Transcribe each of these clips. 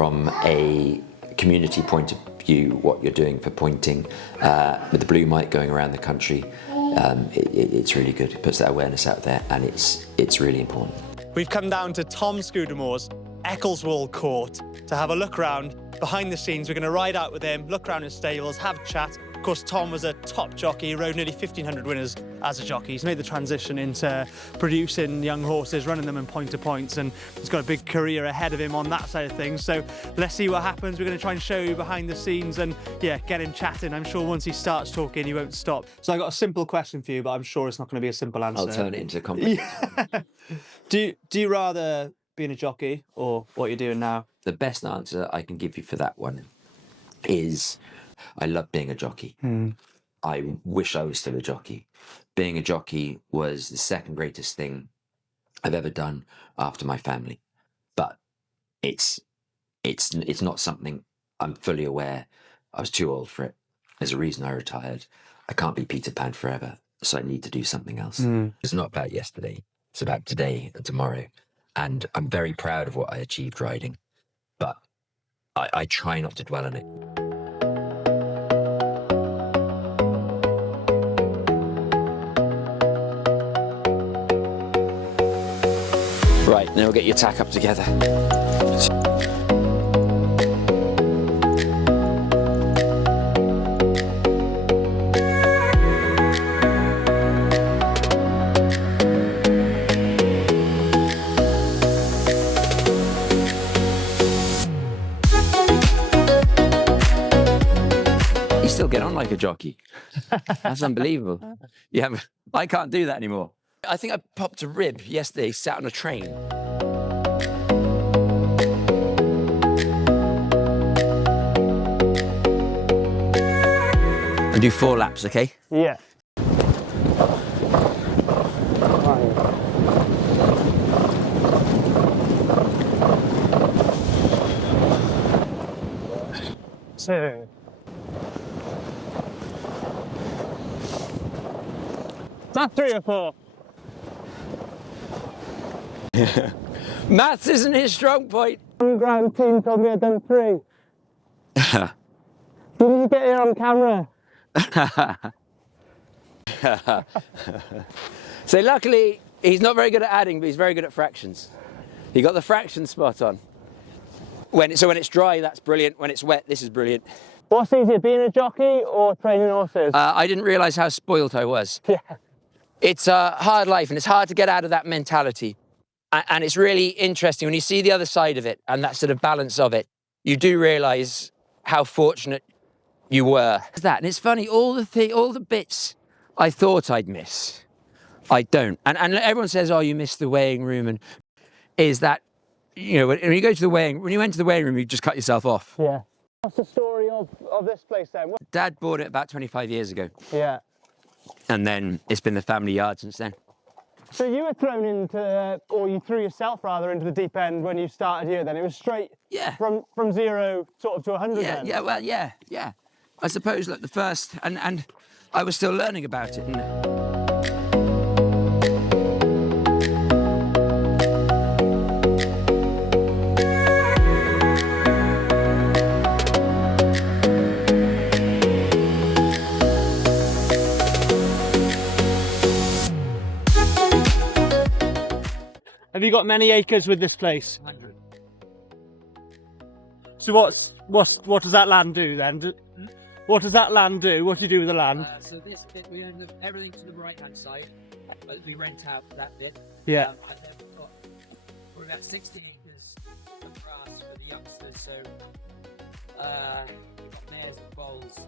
from a community point of view what you're doing for pointing with the blue mite going around the country. It's really good. It puts that awareness out there, and it's really important. We've come down to Tom Scudamore's Eccleswall Court to have a look around behind the scenes. We're going to ride out with him, look around his stables, have a chat. Of course, Tom was a top jockey. He rode nearly 1,500 winners as a jockey. He's made the transition into producing young horses, running them in point to points, and he's got a big career ahead of him on that side of things. So let's see what happens. We're going to try and show you behind the scenes and, yeah, get him chatting. I'm sure once he starts talking, he won't stop. So I got a simple question for you, but I'm sure it's not going to be a simple answer. I'll turn it into a compliment. Yeah. Do you rather being a jockey or what you're doing now? The best answer I can give you for that one is I love being a jockey. I wish I was still a jockey. Being a jockey was the second greatest thing I've ever done after my family. But it's not something I'm fully aware. I was too old for it. There's a reason I retired. I can't be Peter Pan forever, so I need to do something else. It's not about yesterday. It's about today and tomorrow. And I'm very proud of what I achieved riding. But I try not to dwell on it. Right, now we'll get your tack up together. You still get on like a jockey. That's unbelievable. Yeah, I can't do that anymore. I think I popped a rib yesterday, sat on a train. And do 4 laps, okay? Yeah. So. Is that 3 or 4? Maths isn't his strong point. Some ground team told me I'd done 3. Didn't you get here on camera? So luckily, he's not very good at adding, but he's very good at fractions. He got the fraction spot on. So when it's dry, that's brilliant. When it's wet, this is brilliant. What's easier, being a jockey or training horses? I didn't realise how spoilt I was. Yeah. It's a hard life, and it's hard to get out of that mentality. And it's really interesting when you see the other side of it and that sort of balance of it. You do realise how fortunate you were. And it's funny, all the bits I thought I'd miss, I don't. And everyone says, oh, you missed the weighing room, and is that, you know, when you go to the weighing, when you went to the weighing room, you just cut yourself off. Yeah. What's the story of this place then? Dad bought it about 25 years ago. Yeah. And then it's been the family yard since then. So you were thrown into, or you threw yourself rather into the deep end when you started here then? It was straight from 0 sort of to 100 then? Yeah. I suppose, like, the first, and I was still learning about it. Have you got many acres with this place? 100. So what does that land do then? What does that land do? What do you do with the land? So this bit, we own everything to the right-hand side. We rent out that bit. Yeah. And then we're about 60 acres of grass for the youngsters. So we've got mares and foals,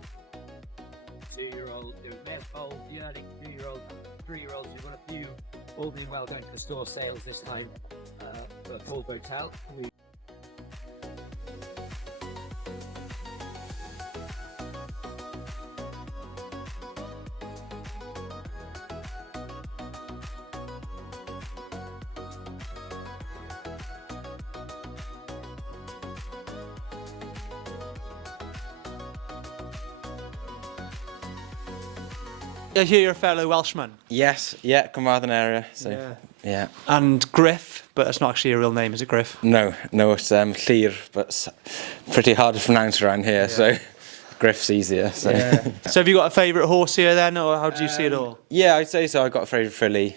2-year-old, mares, foals, yearling, 2-year-old, 3-year-olds. We've got a few, all being well, going to the store sales this time for a full hotel. I hear you're a fellow Welshman. Yes, yeah, Carmarthen area. So yeah. And Griff, but that's not actually a real name, is it, Griff? No, it's Llyr, but it's pretty hard to pronounce around here, so Griff's easier. So. Yeah. So have you got a favourite horse here then, or how do you see it all? Yeah, I'd say so. I've got a favourite filly.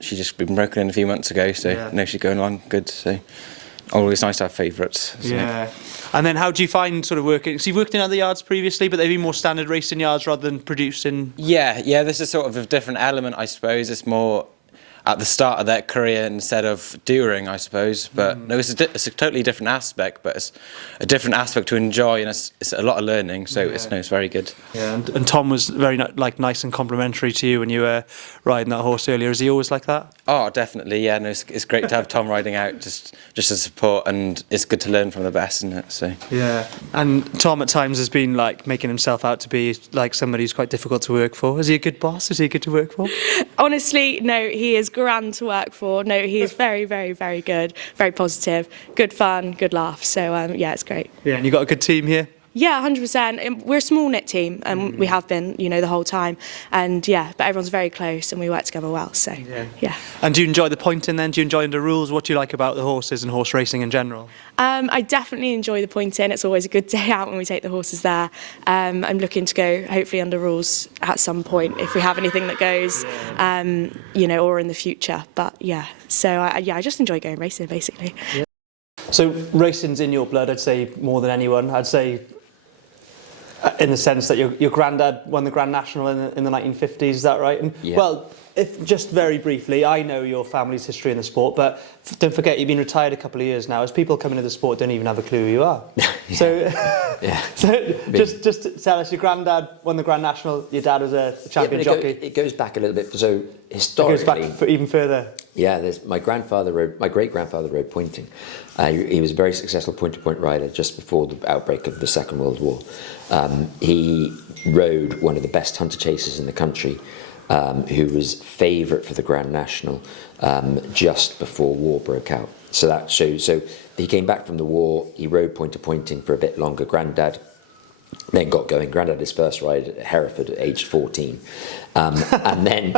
She just been broken in a few months ago, so no, she's going on good. So always nice to have favourites. So. Yeah. And then how do you find sort of working? So you've worked in other yards previously, but they've been more standard racing yards rather than producing. Yeah. This is sort of a different element, I suppose. It's more at the start of their career instead of during, I suppose. But no, it's a totally different aspect, but it's a different aspect to enjoy, and it's a lot of learning. So it's very good. Yeah. And Tom was very nice and complimentary to you when you were riding that horse earlier. Is he always like that? Oh, definitely. Yeah. No, it's great to have Tom riding out just to support, and it's good to learn from the best, isn't it? So. Yeah. And Tom at times has been like making himself out to be like somebody who's quite difficult to work for. Is he a good boss? Is he good to work for? Honestly, no, he is grand to work for. No, he is very, very, very good, very positive, good fun, good laugh. So, yeah, it's great. Yeah, and you got a good team here? Yeah, 100%. We're a small-knit team, and we have been, the whole time. And, yeah, but everyone's very close, and we work together well, so, yeah. And do you enjoy the pointing then? Do you enjoy the rules? What do you like about the horses and horse racing in general? I definitely enjoy the pointing. It's always a good day out when we take the horses there. I'm looking to go, hopefully, under rules at some point, if we have anything that goes, or in the future. But, yeah, so, I just enjoy going racing, basically. Yeah. So racing's in your blood, I'd say, more than anyone. I'd say in the sense that your granddad won the Grand National in the 1950s, is that right? And, well, if just very briefly, I know your family's history in the sport, but don't forget you've been retired a couple of years now. As people come into the sport, don't even have a clue who you are. So, so just tell us, your granddad won the Grand National, your dad was a champion jockey. It goes back a little bit. So historically, it goes back even further. Yeah, my great-grandfather rode pointing. He was a very successful point-to-point rider just before the outbreak of the Second World War. He rode one of the best hunter chasers in the country, who was favourite for the Grand National just before war broke out. So that shows. So he came back from the war. He rode point-to-pointing for a bit longer. Granddad then got going. Granddad his first ride at Hereford at age 14, and then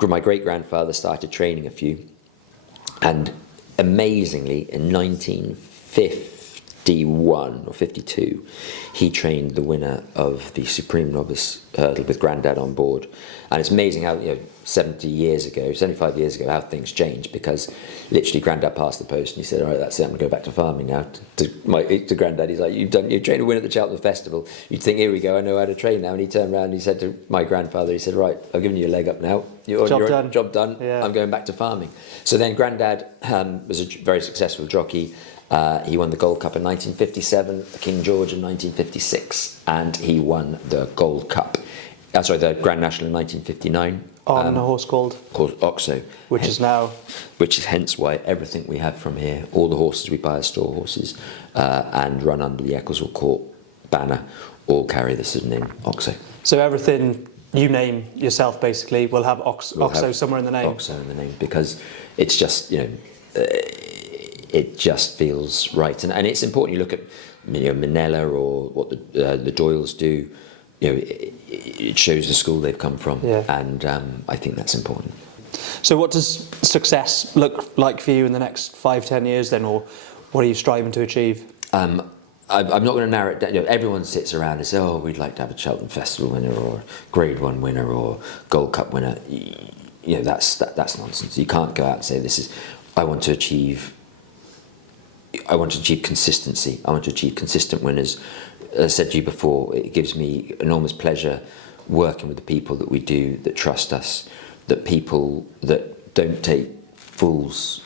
my great-grandfather started training a few, and amazingly in 1951 or 52 he trained the winner of the Supreme Novice Hurdle with Grandad on board. And it's amazing how 75 years ago how things changed, because literally Grandad passed the post and he said, all right, that's it, I'm going to go back to farming now. To Grandad, he's like, you trained a winner at the Cheltenham Festival, you'd think, here we go, I know how to train now. And he turned around and he said to my grandfather, he said, right, I've given you a leg up now, job done. Yeah. I'm going back to farming. So then Grandad was a very successful jockey. He won the Gold Cup in 1957, the King George in 1956, and he won the Gold Cup. The Grand National in 1959. On a horse called Oxo, which is hence why everything we have from here, all the horses we buy are store horses, and run under the Eccleswell Court banner, all carry the synonym Oxo. So everything you name yourself basically will have Oxo somewhere in the name. Oxo in the name, because it's just it just feels right, and it's important. You look at Manila or what the Doyles do. It shows the school they've come from, and I think that's important. So what does success look like for you in the next 5-10 years then, or what are you striving to achieve? I'm not going to narrow it down. Everyone sits around and says, oh, we'd like to have a Cheltenham Festival winner or Grade 1 winner or Gold Cup winner. That's nonsense. You can't go out and say, I want to achieve consistency. I want to achieve consistent winners. As I said to you before, it gives me enormous pleasure working with the people that we do, that trust us, that people that don't take fools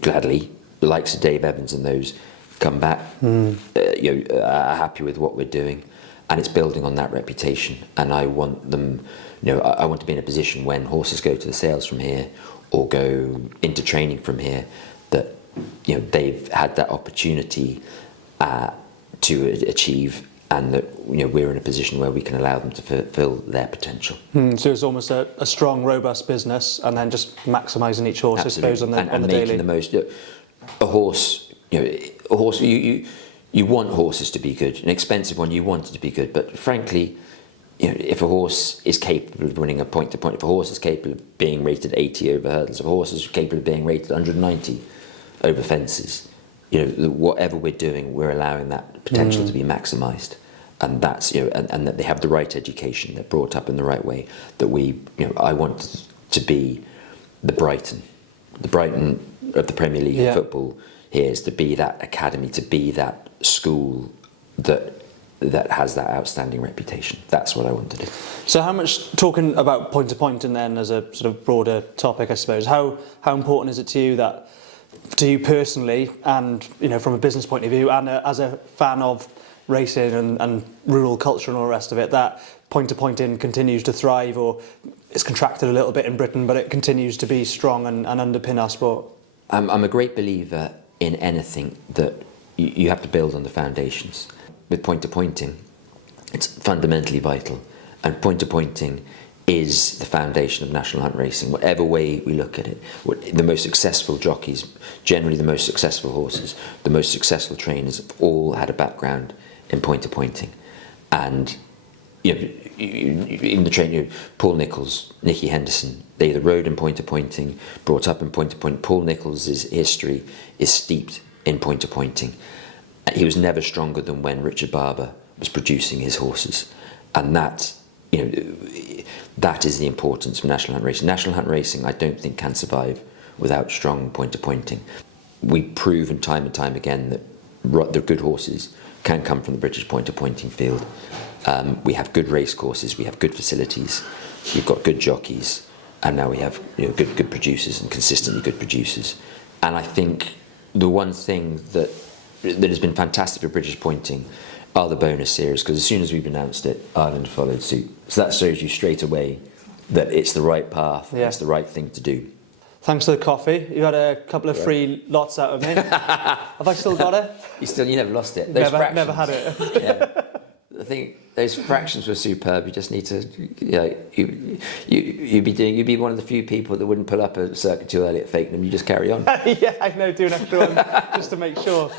gladly, the likes of Dave Evans and those, come back, are happy with what we're doing, and it's building on that reputation. And I want them, I want to be in a position when horses go to the sales from here or go into training from here, that they've had that opportunity to achieve, and that we're in a position where we can allow them to fulfill their potential. So it's almost a strong, robust business, and then just maximising each horse, absolutely. I suppose, on the daily. And making the most. A horse, you want horses to be good. An expensive one, you want it to be good. But frankly, if a horse is capable of winning a point to point, if a horse is capable of being rated 80 over hurdles, if a horse is capable of being rated 190 over fences, whatever we're doing, we're allowing that potential to be maximised. And that's, and that they have the right education, they're brought up in the right way, that I want to be the Brighton of the Premier League of football here, is to be that academy, to be that school that has that outstanding reputation. That's what I want to do. So how much, talking about point to point and then as a sort of broader topic, I suppose, how important is it to you that, to you personally, and from a business point of view, and as a fan of racing and rural culture and all the rest of it, that point to pointing continues to thrive, or it's contracted a little bit in Britain, but it continues to be strong and underpin our sport? I'm a great believer in anything that you have to build on the foundations. With point to pointing, it's fundamentally vital, and point to pointing is the foundation of national hunt racing, whatever way we look at it. The most successful jockeys, generally the most successful horses, the most successful trainers, have all had a background in point to pointing. And in the training, Paul Nicholls, Nicky Henderson, they either rode in point to pointing, brought up in point to point. Paul Nicholls' history is steeped in point to pointing. He was never stronger than when Richard Barber was producing his horses, and that is the importance of national hunt racing. National hunt racing, I don't think, can survive without strong point to pointing. We've proven time and time again that the good horses can come from the British point to pointing field. We have good race courses, we have good facilities, we've got good jockeys, and now we have good producers, and consistently good producers. And I think the one thing that has been fantastic for British pointing are the bonus series, because as soon as we've announced it, Ireland followed suit. So that shows you straight away that it's the right path, it's the right thing to do. Thanks for the coffee. You had a couple of free lots out of me. Have I still got it? You never lost it. Never had it. Yeah. I think those fractions were superb. You just need to, you'd be one of the few people that wouldn't pull up a circuit too early at Fakenham. You just carry on. Yeah, I know, do an extra one just to make sure.